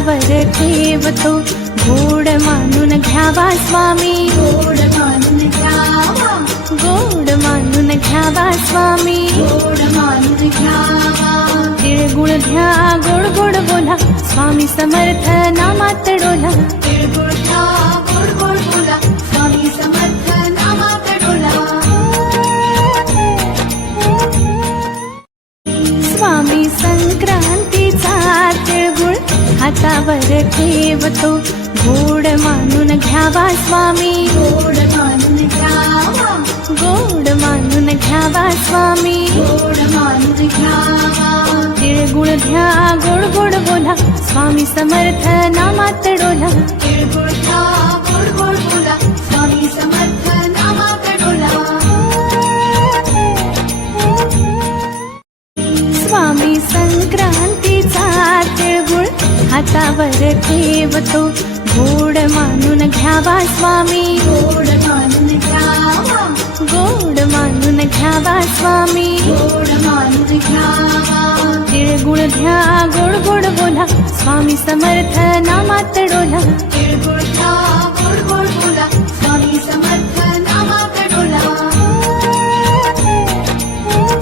हातावर ठेवतो, गोड मानून घ्यावा स्वामी, गोड मानून घ्यावा, गोड मानून घ्यावा स्वामी, गोड मानून घ्यावा. तिळगुळ घ्या गोड गोड बोला, स्वामी समर्थ नामात डोला, तिळगुळ घ्या गोड गोड बोला, स्वामी समर्थ नामात डोला. स्वामी संक्रांतीचा तिळगुळ हातावर ठेवतो, गोड मानून घ्यावा स्वामी, गोड मानून घ्यावा, गोड मानून घ्यावा स्वामी, गोड मानून घ्यावा. तिळगुळ घ्या गोड गोड बोला, स्वामी समर्थ नामात डोला, तिळगुळ घ्या गोड गोड बोला, स्वामी समर्थ नामात डोला. स्वामी संक्रांतीचा तिळगुळ हातावर ठेवतो, गोड मानून घ्यावा स्वामी, गोड मानून घ्यावा, गोड मानून घ्यावा स्वामी, गोड मानून घ्यावा. तिळगुळ घ्या गोड गोड बोला, स्वामी समर्थ नामात डोला,